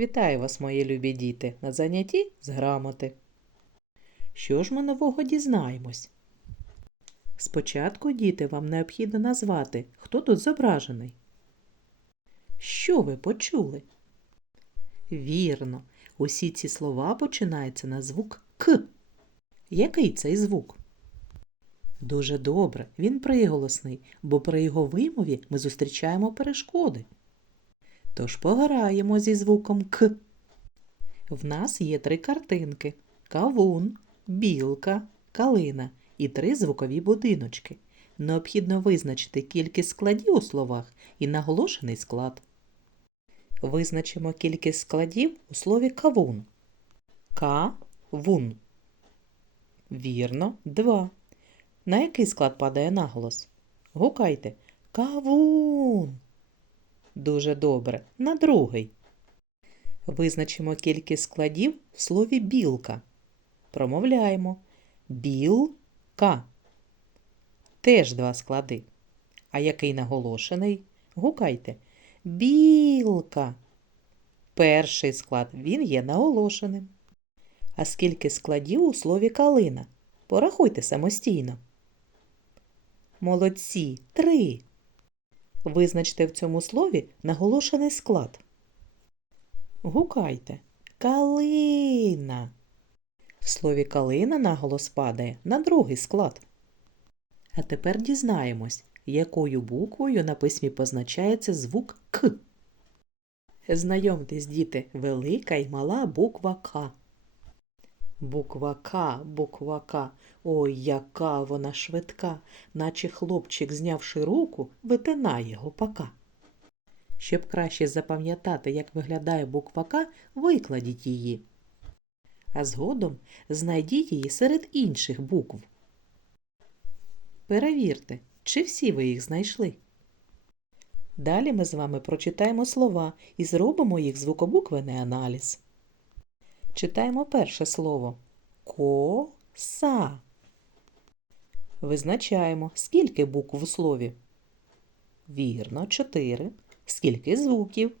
Вітаю вас, мої любі діти, на занятті з грамоти. Що ж ми нового дізнаємось? Спочатку, діти, вам необхідно назвати, хто тут зображений. Що ви почули? Вірно, усі ці слова починаються на звук К. Який цей звук? Дуже добре, він приголосний, бо при його вимові ми зустрічаємо перешкоди. Тож пограємо зі звуком К. В нас є три картинки: кавун, білка, калина і три звукові будиночки. Необхідно визначити кількість складів у словах і наголошений склад. Визначимо кількість складів у слові кавун. Ка-вун. Вірно, два. На який склад падає наголос? Гукайте. Кавун. Дуже добре. На другий. Визначимо кількість складів в слові білка. Промовляємо. Білка. Теж два склади. А який наголошений? Гукайте. Білка. Перший склад він є наголошеним. А скільки складів у слові калина? Порахуйте самостійно. Молодці. Три. Визначте в цьому слові наголошений склад. Гукайте. Калина. В слові калина наголос падає на другий склад. А тепер дізнаємось, якою буквою на письмі позначається звук К. Знайомтесь, діти, велика і мала буква К. Буква К, буква К. Ой, яка вона швидка, наче хлопчик, знявши руку, витинає гопака. Щоб краще запам'ятати, як виглядає буква К, викладіть її. А згодом знайдіть її серед інших букв. Перевірте, чи всі ви їх знайшли. Далі ми з вами прочитаємо слова і зробимо їх звукобуквений аналіз. Читаємо перше слово коса. Визначаємо, скільки букв у слові. Вірно, чотири. Скільки звуків?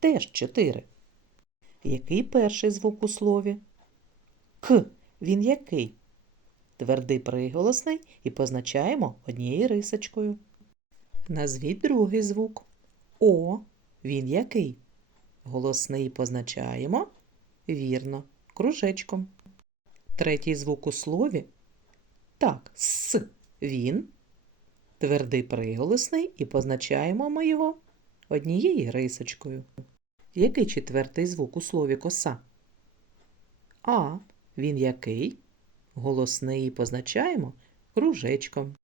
Теж чотири. Який перший звук у слові? К. Він який? Твердий приголосний і позначаємо однією рисочкою. Назвіть другий звук. О. Він який? Голосний позначаємо. Вірно, кружечком. Третій звук у слові. Так, с. Він. Твердий приголосний і позначаємо ми його однією рисочкою. Який четвертий звук у слові коса? А. Він який? Голосний позначаємо кружечком.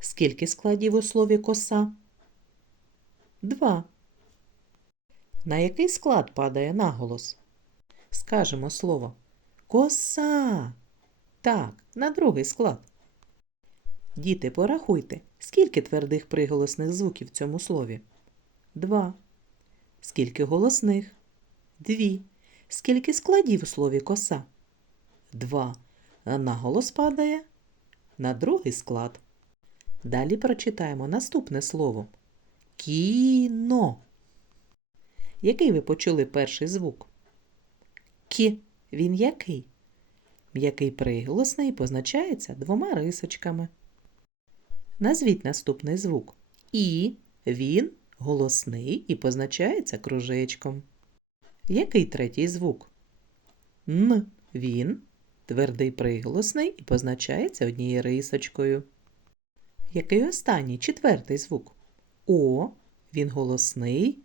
Скільки складів у слові коса? Два. На який склад падає наголос? Скажемо слово коса. Так, на другий склад. Діти, порахуйте, скільки твердих приголосних звуків в цьому слові? Два. Скільки голосних? Дві. Скільки складів у слові коса? Два. Наголос падає на другий склад. Далі прочитаємо наступне слово. Кіно. Який ви почули перший звук? Кі. Він який? М'який приголосний позначається двома рисочками. Назвіть наступний звук. І він голосний і позначається кружечком. Який третій звук? Н. Він твердий приголосний і позначається однією рисочкою. Який останній четвертий звук? О. Він голосний.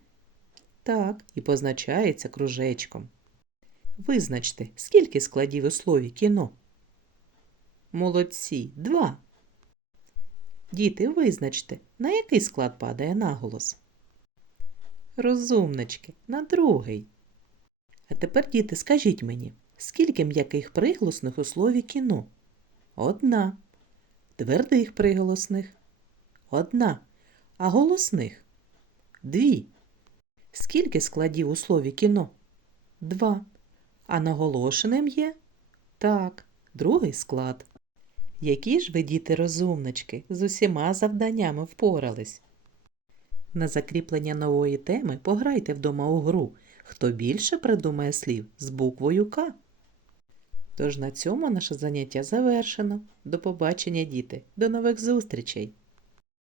Так, і позначається кружечком. Визначте, скільки складів у слові кіно? Молодці. Два. Діти, визначте, на який склад падає наголос? Розумнички, на другий. А тепер, діти, скажіть мені, скільки м'яких приголосних у слові кіно? Одна. Твердих приголосних? Одна. А голосних? Дві. Скільки складів у слові кіно? Два. А наголошеним є? Так, другий склад. Які ж ви, діти розумнички, з усіма завданнями впорались? На закріплення нової теми пограйте вдома у гру хто більше придумає слів з буквою К. Тож на цьому наше заняття завершено. До побачення, діти. До нових зустрічей!